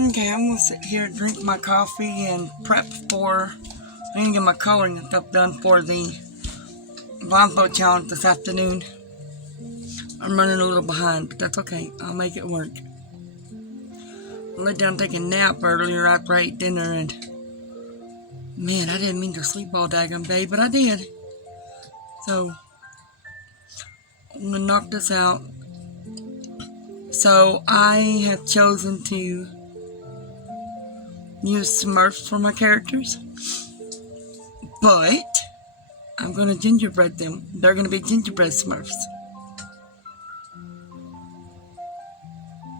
Okay, I'm gonna sit here, drink my coffee, and prep for. I'm gonna get my coloring and stuff done for the blindfold challenge this afternoon. I'm running a little behind, but that's okay. I'll make it work. I laid down taking a nap earlier after I ate dinner, and man, I didn't mean to sleep all daggum day, but I did. So I'm gonna knock this out. So I have chosen to use Smurfs for my characters, but I'm gonna gingerbread them. They're gonna be gingerbread Smurfs.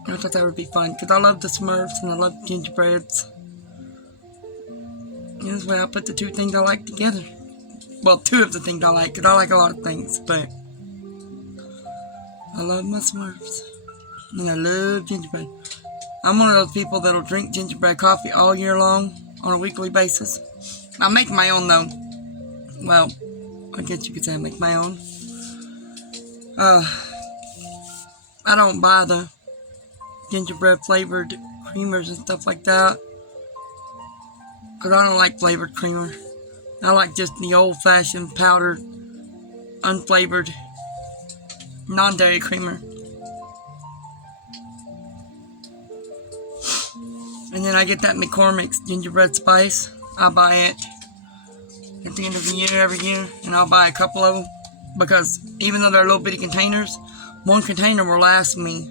I thought that would be fun because I love the Smurfs and I love gingerbreads. And this way I put the two things I like together. Well, two of the things I like, because I like a lot of things, but I love my Smurfs. And I love gingerbread. I'm one of those people that'll drink gingerbread coffee all year long on a weekly basis. I make my own though. Well, I guess you could say I make my own. I don't buy the gingerbread flavored creamers and stuff like that, because I don't like flavored creamer. I like just the old-fashioned powdered, unflavored, non-dairy creamer. And then I get that McCormick's gingerbread spice. I buy it at the end of the year every year, and I'll buy a couple of them, because even though they're little bitty containers, one container will last me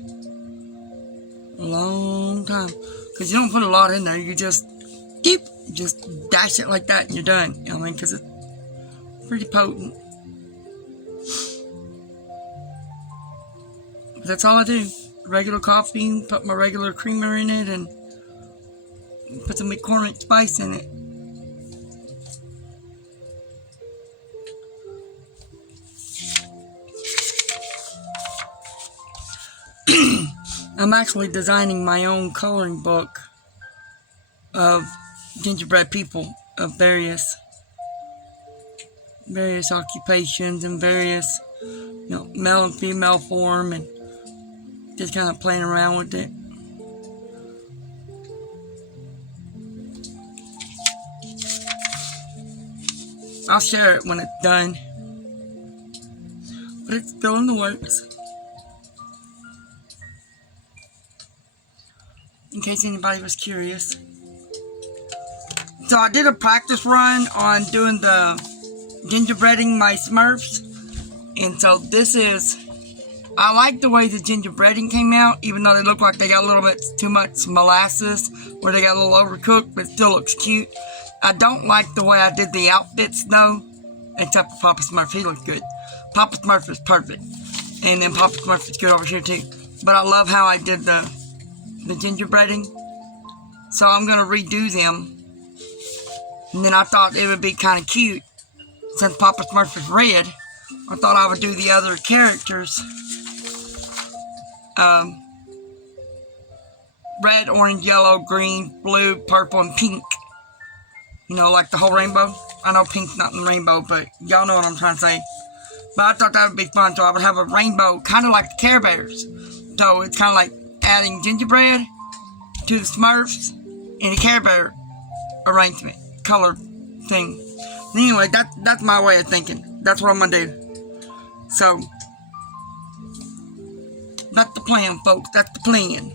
a long time, because you don't put a lot in there. You just dash it like that and you're done. You know what I mean? Because it's pretty potent. But that's all I do. Regular coffee, put my regular creamer in it, and put some McCormick spice in it. I'm actually designing my own coloring book of gingerbread people of various occupations and various, male and female form, and just kind of playing around with it. I'll share it when it's done, but it's still in the works. In case anybody was curious. So I did a practice run on doing the gingerbreading my Smurfs. And so I like the way the gingerbreading came out, even though they look like they got a little bit too much molasses, where they got a little overcooked, but it still looks cute. I don't like the way I did the outfits though, except for Papa Smurf. He looks good. Papa Smurf is perfect. And then Papa Smurf is good over here too. But I love how I did the gingerbreading. So I'm going to redo them. And then I thought it would be kind of cute, since Papa Smurf is red. I thought I would do the other characters red, orange, yellow, green, blue, purple, and pink. Like the whole rainbow. I know pink's not in the rainbow, but y'all know what I'm trying to say. But I thought that would be fun, so I would have a rainbow, kind of like the Care Bears. So it's kind of like adding gingerbread to the Smurfs and the Care Bear arrangement, color thing. Anyway, that's my way of thinking. That's what I'm going to do. So, that's the plan, folks. That's the plan.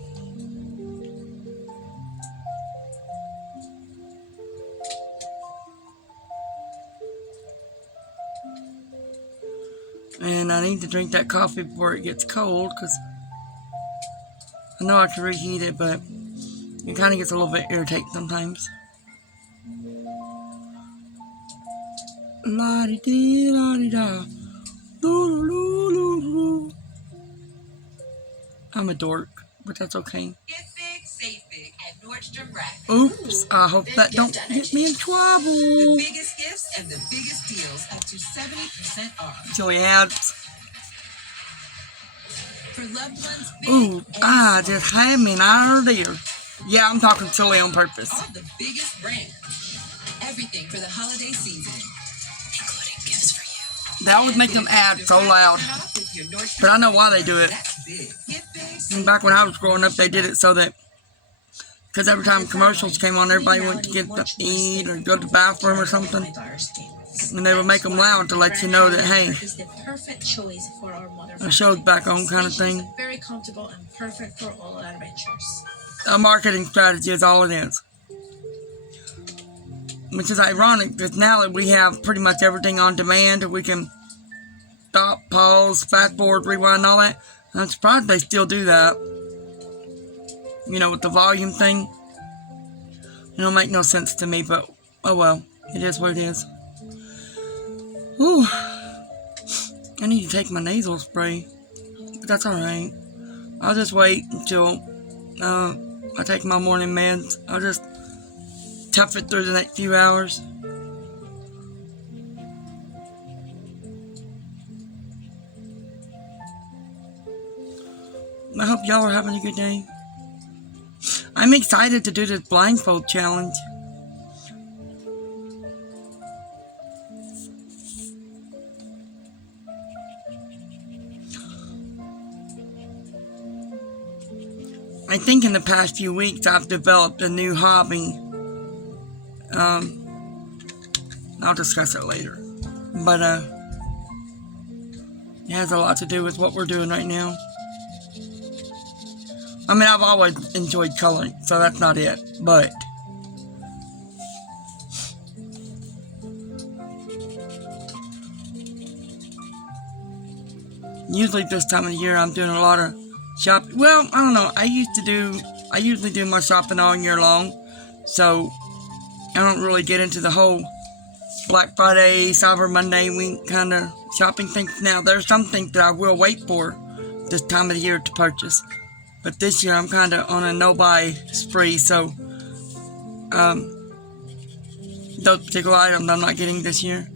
And I need to drink that coffee before it gets cold, because I know I can reheat it, but it kind of gets a little bit irritating sometimes. La-di-dee-la-di-da. Loo-loo-loo-loo. I'm a dork, but that's okay. Get big, save big at Nordstrom Rack. Oops, I hope that don't get me in trouble. The biggest gifts and the biggest deals up to 70% off. Silly ads. For loved ones, big Ooh, and just had me an idea. Yeah, I'm talking silly on purpose. all the biggest brands. Everything for the holiday season, including gifts for you. They always make them ads so loud, but I know why they do it. That's big. Get big, And back when I was growing up, they did it so that Because every time commercials came on, everybody went to get to eat or go to the bathroom or something. And they would make them loud to let you know that, hey, the show's back on kind of thing. Very comfortable and perfect for all adventures. A marketing strategy is all it is. Which is ironic because now that we have pretty much everything on demand, we can stop, pause, fast forward, rewind, all that. I'm surprised they still do that. You know, with the volume thing. It don't make no sense to me, but oh well. It is what it is. Ooh. I need to take my nasal spray. But that's alright. I'll just wait until I take my morning meds. I'll just tough it through the next few hours. I hope y'all are having a good day. I'm excited to do this blindfold challenge. I think in the past few weeks I've developed a new hobby. I'll discuss it later. But it has a lot to do with what we're doing right now. I mean, I've always enjoyed coloring, so that's not it, but usually this time of the year I'm doing a lot of shopping. Well, I don't know, I usually do my shopping all year long, so I don't really get into the whole Black Friday, Cyber Monday week kind of shopping things. Now, there's some things that I will wait for this time of the year to purchase. But this year I'm kind of on a no-buy spree, so those particular items I'm not getting this year.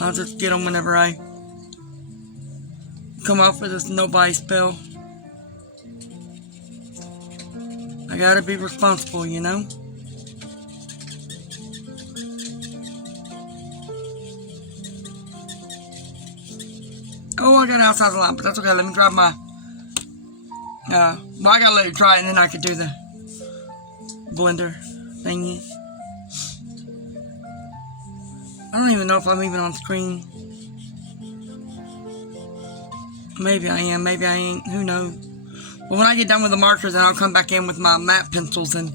I'll just get them whenever I come off of this no-buy spell. I gotta be responsible, you know? Oh, I got outside the line, but that's okay. Let me grab my... well, I gotta let it dry and then I could do the blender thingy. I don't even know if I'm even on screen. Maybe I am, maybe I ain't, who knows. But when I get done with the markers, then I'll come back in with my matte pencils and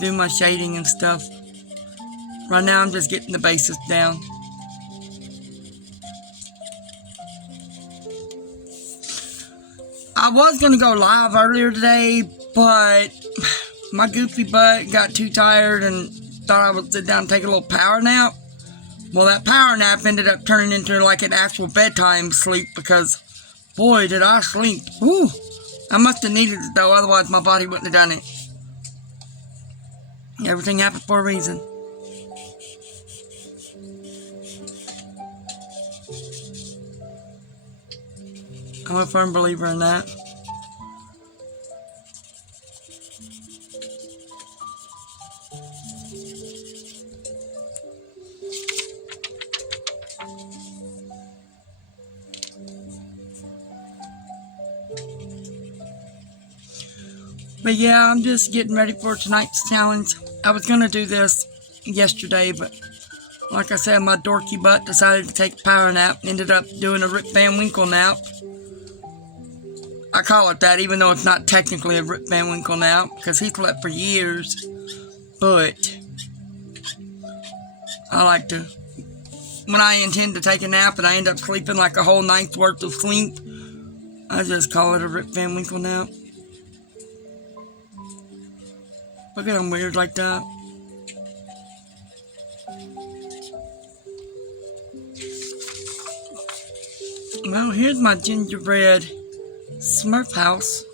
do my shading and stuff. Right now I'm just getting the basics down. I was going to go live earlier today, but my goofy butt got too tired and thought I would sit down and take a little power nap. Well, that power nap ended up turning into like an actual bedtime sleep because, boy, did I sleep. Whew. I must have needed it, though, otherwise my body wouldn't have done it. Everything happened for a reason. I'm a firm believer in that. But yeah, I'm just getting ready for tonight's challenge. I was going to do this yesterday, but like I said, my dorky butt decided to take a power nap and ended up doing a Rip Van Winkle nap. I call it that, even though it's not technically a Rip Van Winkle nap, because he slept for years. But I like to, when I intend to take a nap and I end up sleeping like a whole night's worth of sleep, I just call it a Rip Van Winkle nap. Look at him weird like that. Well, here's my gingerbread Smurf house.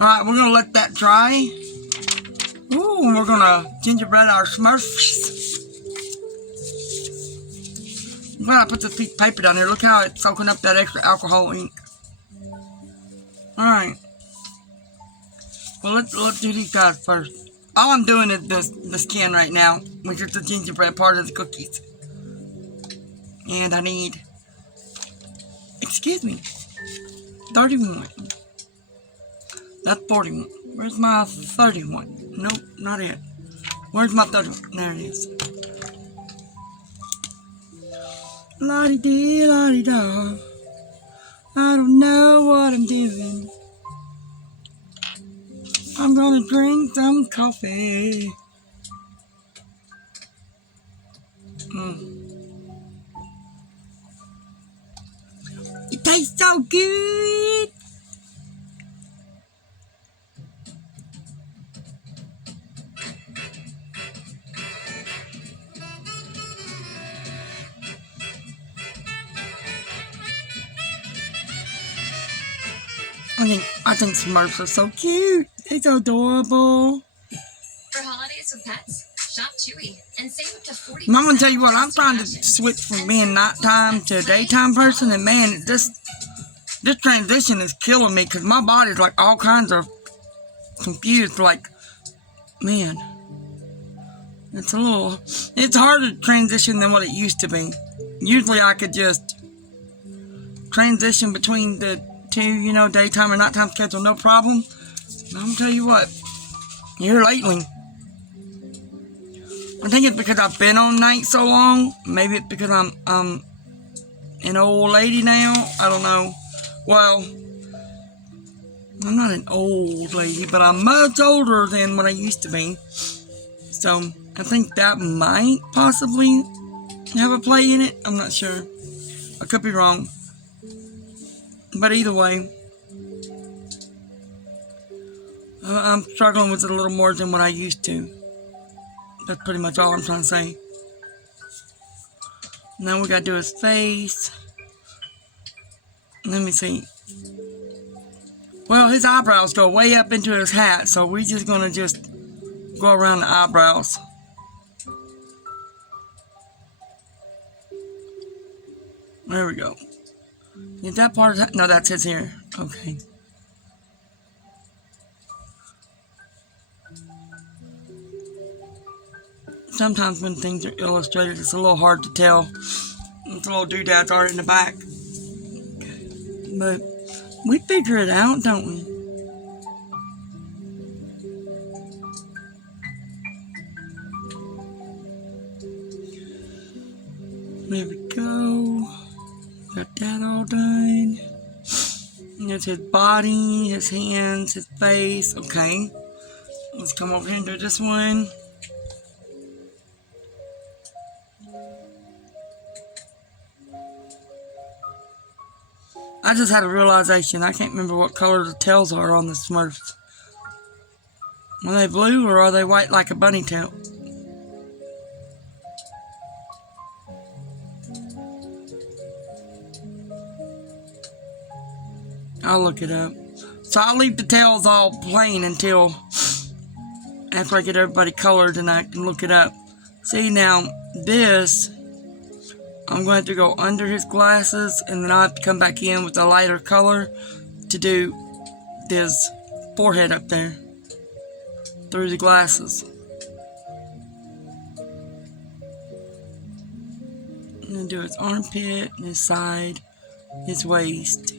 Alright, we're going to let that dry. Ooh, and we're going to gingerbread our Smurfs. I'm glad I put this piece of paper down there. Look how it's soaking up that extra alcohol ink. Alright. Well, let's do these guys first. All I'm doing is the skin right now, which is the gingerbread part of the cookies. And I need... Excuse me. 31. That's 41. Where's my 31? Nope, not it. Where's my 31? There it is. La-di-dee, la-di-da. I don't know what I'm doing. I'm gonna drink some coffee. It tastes so good. I think Smurfs are so cute. They're so adorable. For holidays with pets, shop Chewy and save up to 40%. I'm gonna tell you what, I'm trying to switch from being nighttime to a daytime person, and man, this transition is killing me because my body's like all kinds of confused. Like, man, it's harder to transition than what it used to be. Usually I could just transition between the two, daytime and nighttime schedule, no problem. I'm gonna tell you what, here lately, I think it's because I've been on night so long. Maybe it's because I'm an old lady now. I don't know. Well, I'm not an old lady, but I'm much older than what I used to be. So I think that might possibly have a play in it. I'm not sure. I could be wrong. But either way, I'm struggling with it a little more than what I used to. That's pretty much all I'm trying to say. Now we gotta do his face. Let me see. Well, his eyebrows go way up into his hat, so we're just gonna go around the eyebrows. There we go. Is that part of no, that's his hair. Okay. Sometimes when things are illustrated, it's a little hard to tell. The little doodads are in the back. But we figure it out, don't we? There we go. Got that all done. There's his body, his hands, his face. Okay. Let's come over here and do this one. I just had a realization. I can't remember what color the tails are on the Smurfs. Are they blue or are they white like a bunny tail? I'll look it up. So I'll leave the tails all plain until after I get everybody colored and I can look it up. See now, this, I'm going to have to go under his glasses and then I'll have to come back in with a lighter color to do this forehead up there through the glasses. I'm going to do his armpit and his side, his waist.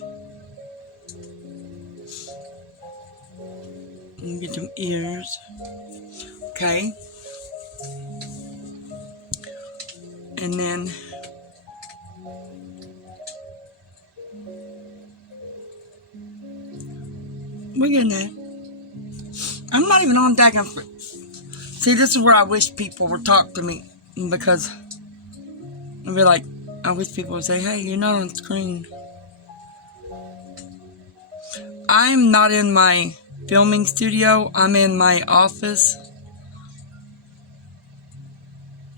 And get some ears. Okay. And then we're getting there. I'm not even on deck. See, this is where I wish people would talk to me, because I'd be like, I wish people would say, hey, you're not on screen. I'm not in my filming studio. I'm in my office.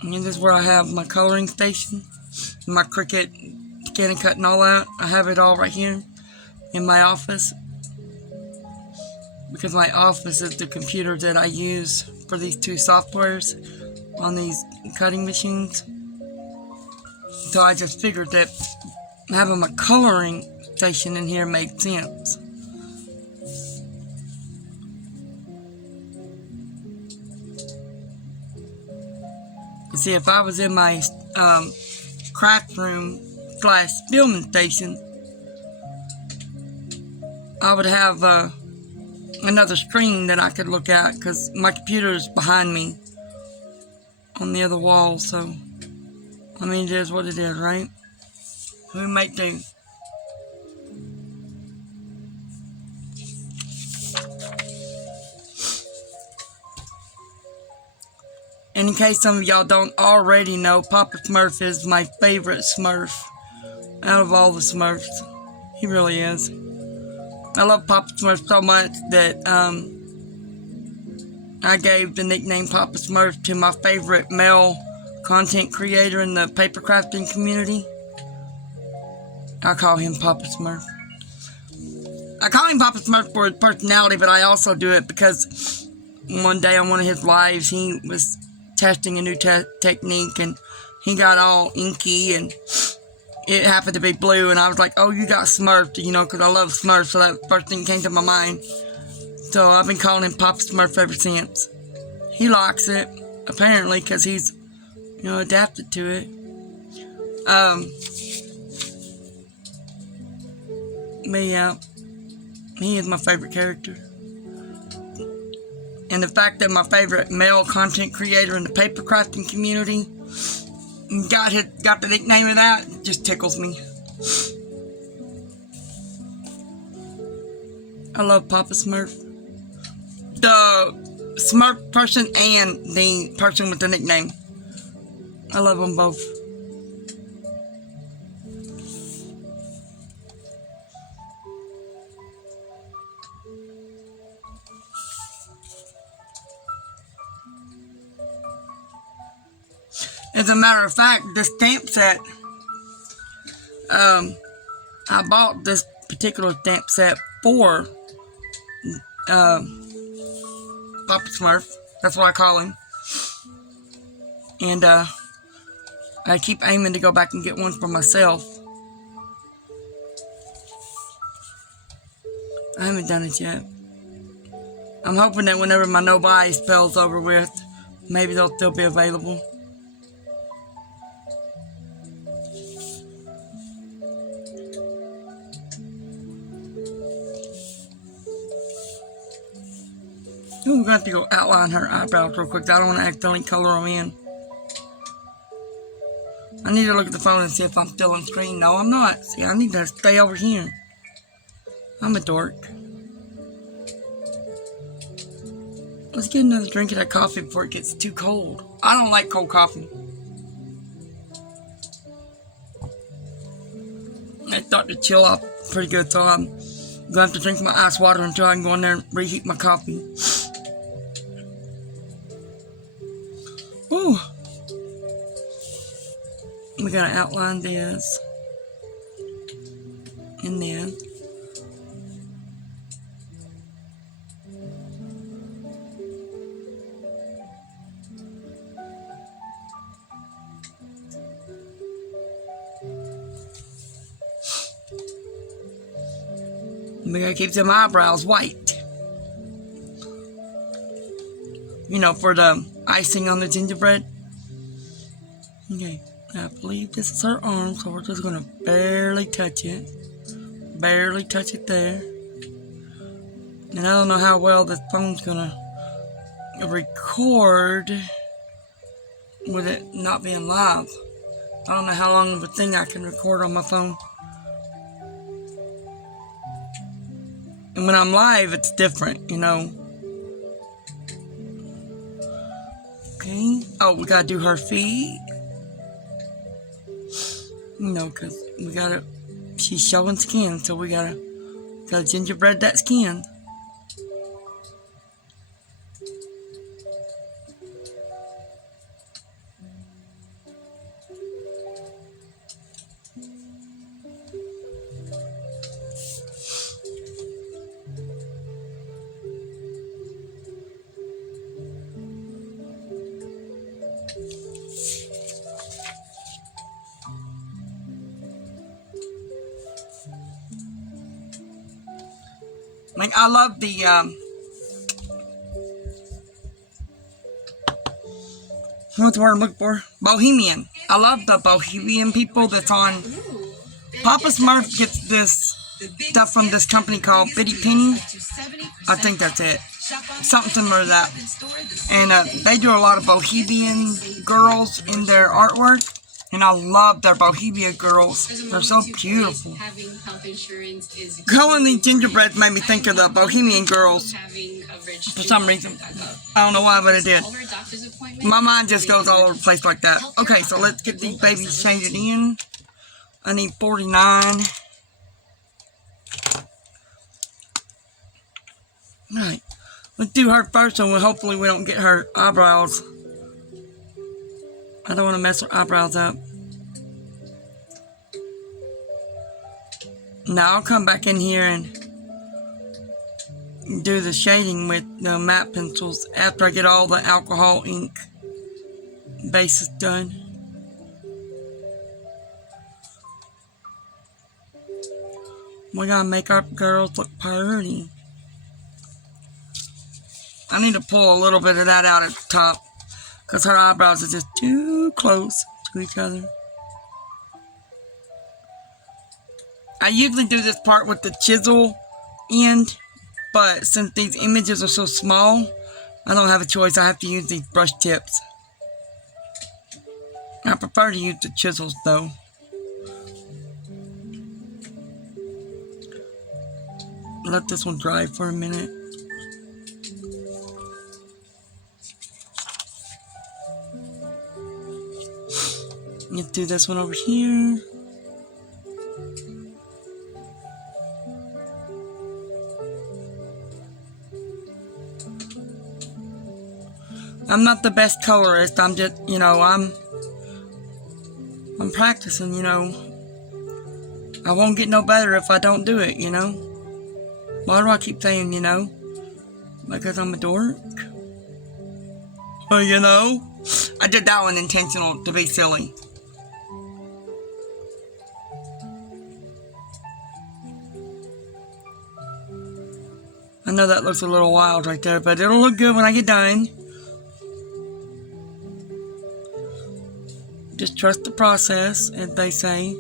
And this is where I have my coloring station, my Cricut scan and cut and all that. I have it all right here in my office, because my office is the computer that I use for these two softwares on these cutting machines. So I just figured that having my coloring station in here made sense. See, if I was in my craft room / filming station, I would have another screen that I could look at because my computer is behind me on the other wall. So, I mean, it is what it is, right? We make do. And in case some of y'all don't already know, Papa Smurf is my favorite Smurf out of all the Smurfs. He really is. I love Papa Smurf so much that I gave the nickname Papa Smurf to my favorite male content creator in the paper crafting community. I call him Papa Smurf. I call him Papa Smurf for his personality, but I also do it because one day on one of his lives, he was testing a new technique, and he got all inky, and it happened to be blue, and I was like, oh, you got smurfed, you know, because I love Smurfs, so that first thing came to my mind. So I've been calling him Papa Smurf ever since. He likes it, apparently, because he's, you know, adapted to it. But yeah, he is my favorite character. And the fact that my favorite male content creator in the paper crafting community got the nickname of that just tickles me. I love Papa Smurf. The Smurf person and the person with the nickname. I love them both. As a matter of fact, the stamp set, I bought this particular stamp set for Papa Smurf. That's what I call him. And I keep aiming to go back and get one for myself. I haven't done it yet. I'm hoping that whenever my no-buy spell's over with, maybe they'll still be available. Ooh, I'm going to have to go outline her eyebrows real quick. I don't want to accidentally color them in. I need to look at the phone and see if I'm still on screen. No, I'm not. See, I need to stay over here. I'm a dork. Let's get another drink of that coffee before it gets too cold. I don't like cold coffee. I start to chill off pretty good, so I'm going to have to drink my ice water until I can go in there and reheat my coffee. Ooh. We gotta outline this. And then we gotta keep them eyebrows white. You know, for the icing on the gingerbread. Okay, I believe this is her arm, so we're just gonna barely touch it. Barely touch it there. And I don't know how well this phone's gonna record with it not being live. I don't know how long of a thing I can record on my phone. And when I'm live, it's different, you know. Okay. Oh, we gotta do her feet. You know, because we gotta, she's showing skin, so we gotta gingerbread that skin. Like, I love the, what's the word I'm looking for? Bohemian. I love the Bohemian people that's on. Papa Smurf gets this stuff from this company called Bitty Penny. I think that's it. Something similar to that. And they do a lot of Bohemian girls in their artwork. And I love their Bohemian girls. They're so beautiful. Calling these gingerbreads made me think of the Bohemian girls for some reason. I don't know why, but it did. My mind just goes all over the place like that. Okay, so let's get these babies shaded in. I need 49. Alright, let's do her first, so hopefully we don't get her eyebrows. I don't want to mess her eyebrows up. Now I'll come back in here and do the shading with the matte pencils after I get all the alcohol ink bases done. We gotta make our girls look pretty. I need to pull a little bit of that out at the top because her eyebrows are just too close to each other. I usually do this part with the chisel end, but since these images are so small, I don't have a choice. I have to use these brush tips. I prefer to use the chisels though. Let this one dry for a minute. Let's do this one over here. I'm not the best colorist. I'm just, I'm practicing, I won't get no better if I don't do it, Why do I keep saying, Because I'm a dork? Well, I did that one intentional to be silly. I know that looks a little wild right there, but it'll look good when I get done. Just trust the process, as they say.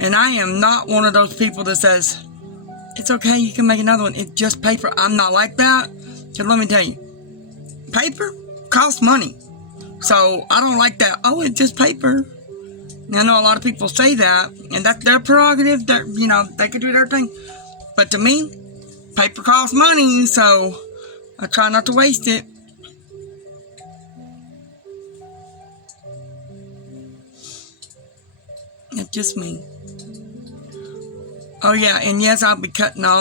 And I am not one of those people that says, it's okay, you can make another one. It's just paper. I'm not like that. Because let me tell you, paper costs money. So I don't like that, oh, it's just paper. And I know a lot of people say that, and that's their prerogative. They could do their thing. But to me, paper costs money, so I try not to waste it. It's just me. Oh yeah, and yes, I'll be cutting off